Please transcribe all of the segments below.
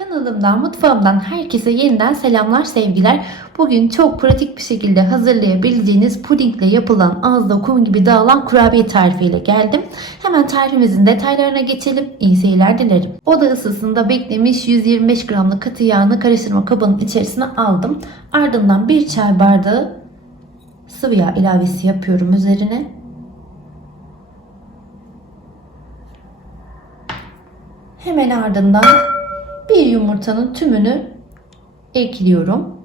Kanalımdan, mutfağımdan herkese yeniden selamlar, sevgiler. Bugün çok pratik bir şekilde hazırlayabileceğiniz pudingle yapılan ağızda kum gibi dağılan kurabiye tarifiyle geldim. Hemen tarifimizin detaylarına geçelim. İyi seyirler dilerim. Oda ısısında beklemiş 125 gramlık katı yağını karıştırma kabının içerisine aldım. Ardından bir çay bardağı sıvı yağ ilavesi yapıyorum üzerine. Hemen ardından bir yumurtanın tümünü ekliyorum.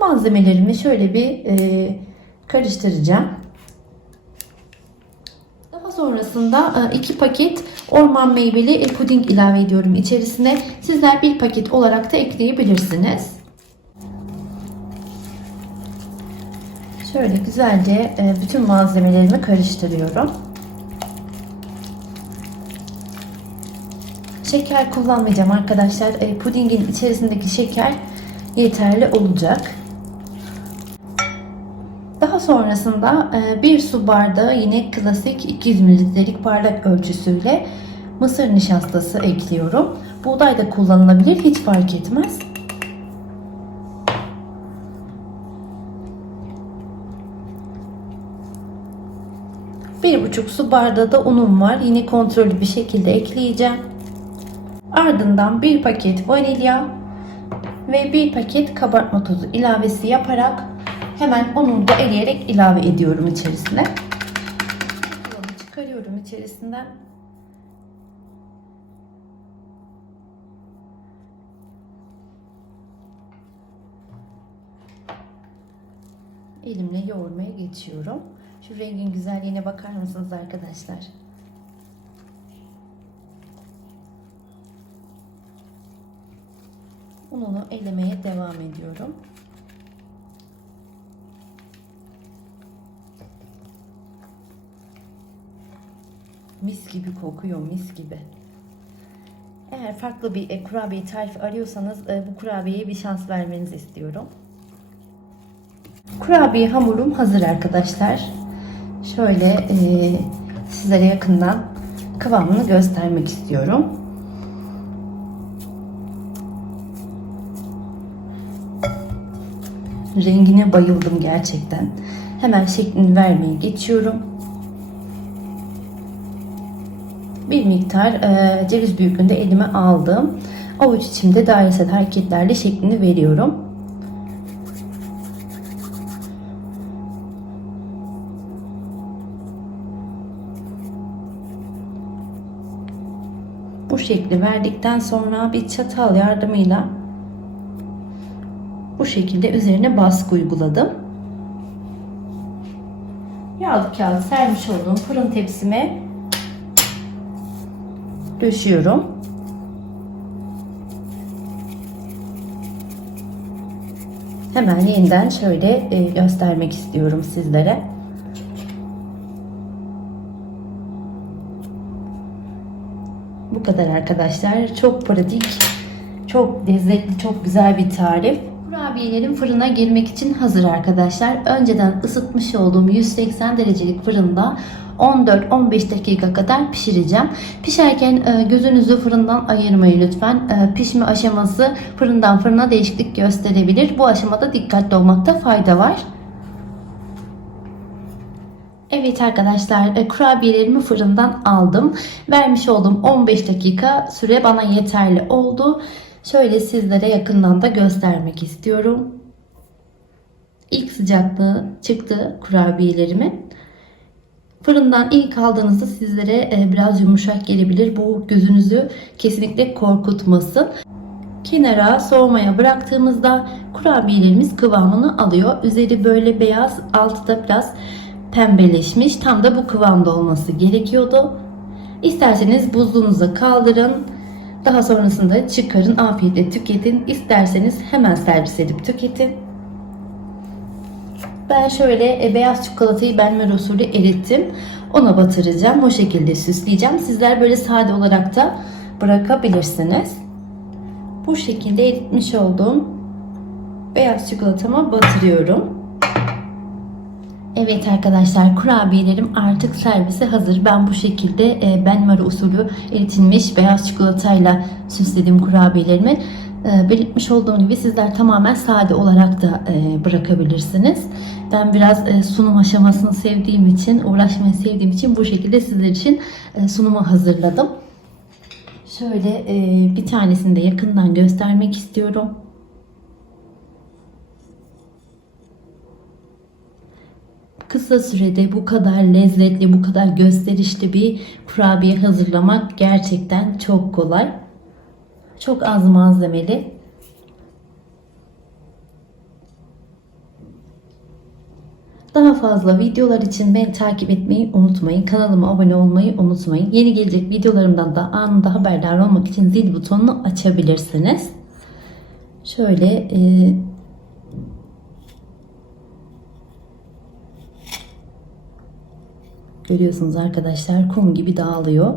Malzemelerimi şöyle bir e, karıştıracağım. Daha sonrasında e, iki paket orman meyveli puding ilave ediyorum içerisine. Sizler bir paket olarak da ekleyebilirsiniz. Şöyle güzelce e, bütün malzemelerimi karıştırıyorum. Şeker kullanmayacağım arkadaşlar. E, pudingin içerisindeki şeker yeterli olacak. Daha sonrasında e, bir su bardağı yine klasik 200 mililitrelik bardak ölçüsüyle mısır nişastası ekliyorum. Buğday da kullanılabilir hiç fark etmez. Bir buçuk su bardağı da unum var. Yine kontrollü bir şekilde ekleyeceğim. Ardından bir paket vanilya ve bir paket kabartma tozu ilavesi yaparak hemen onu da eleyerek ilave ediyorum içerisine. Çıkarıyorum içerisinden. Elimle yoğurmaya geçiyorum. Şu rengin güzelliğine bakar mısınız arkadaşlar? Ununu elemeye devam ediyorum. Mis gibi kokuyor, mis gibi. Eğer farklı bir e, kurabiye tarifi arıyorsanız e, bu kurabiyeye bir şans vermenizi istiyorum. Kurabiye hamurum hazır arkadaşlar. Şöyle e, sizlere yakından kıvamını göstermek istiyorum. Rengine bayıldım gerçekten. Hemen şeklini vermeye geçiyorum. Bir miktar e, ceviz büyüklüğünde elime aldım. Avuç içimde dairesel hareketlerle şeklini veriyorum. Bu şekli verdikten sonra bir çatal yardımıyla bu şekilde üzerine baskı uyguladım. Yağlı kağıt sermiş olduğum fırın tepsime döşüyorum. Hemen yeniden şöyle e, göstermek istiyorum sizlere. Bu kadar arkadaşlar. Çok pratik, çok lezzetli, çok güzel bir tarif. Kurabiyelerim fırına girmek için hazır arkadaşlar. Önceden ısıtmış olduğum 180 derecelik fırında 14-15 dakika kadar pişireceğim. Pişerken e, gözünüzü fırından ayırmayın lütfen. E, pişme aşaması fırından fırına değişiklik gösterebilir. Bu aşamada dikkatli olmakta fayda var. Evet arkadaşlar e, kurabiyelerimi fırından aldım. Vermiş olduğum 15 dakika süre bana yeterli oldu. Şöyle sizlere yakından da göstermek istiyorum. İlk sıcaklığı çıktı kurabiyelerimin. Fırından ilk aldığınızda sizlere e, biraz yumuşak gelebilir. Bu gözünüzü kesinlikle korkutmasın. Kenara soğumaya bıraktığımızda kurabiyelerimiz kıvamını alıyor. Üzeri böyle beyaz, altı da biraz pembeleşmiş. Tam da bu kıvamda olması gerekiyordu. İsterseniz buzluğunuza kaldırın. Daha sonrasında çıkarın, afiyetle tüketin. İsterseniz hemen servis edip tüketin. Ben şöyle e, beyaz çikolatayı benmer usulü erittim. Ona batıracağım. O şekilde süsleyeceğim. Sizler böyle sade olarak da bırakabilirsiniz. Bu şekilde eritmiş olduğum beyaz çikolatama batırıyorum. Evet arkadaşlar kurabiyelerim artık servise hazır. Ben bu şekilde e, benmari usulü eritilmiş beyaz çikolatayla süsledim kurabiyelerimi. E, belirtmiş olduğum gibi sizler tamamen sade olarak da e, bırakabilirsiniz. Ben biraz e, sunum aşamasını sevdiğim için, uğraşmayı sevdiğim için bu şekilde sizler için e, sunumu hazırladım. Şöyle e, bir tanesini de yakından göstermek istiyorum. Kısa sürede bu kadar lezzetli, bu kadar gösterişli bir kurabiye hazırlamak gerçekten çok kolay. Çok az malzemeli. Daha fazla videolar için beni takip etmeyi unutmayın. Kanalıma abone olmayı unutmayın. Yeni gelecek videolarımdan da anında haberdar olmak için zil butonunu açabilirsiniz. Şöyle e, görüyorsunuz arkadaşlar kum gibi dağılıyor.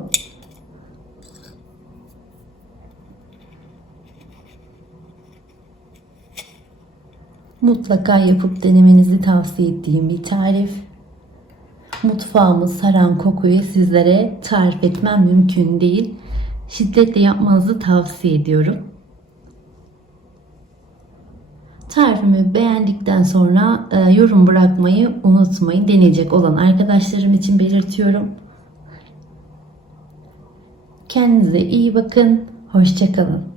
Mutlaka yapıp denemenizi tavsiye ettiğim bir tarif. Mutfağımı saran kokuyu sizlere tarif etmem mümkün değil. Şiddetle yapmanızı tavsiye ediyorum. Tarifimi beğendikten sonra e, yorum bırakmayı unutmayın. Deneyecek olan arkadaşlarım için belirtiyorum. Kendinize iyi bakın. Hoşçakalın.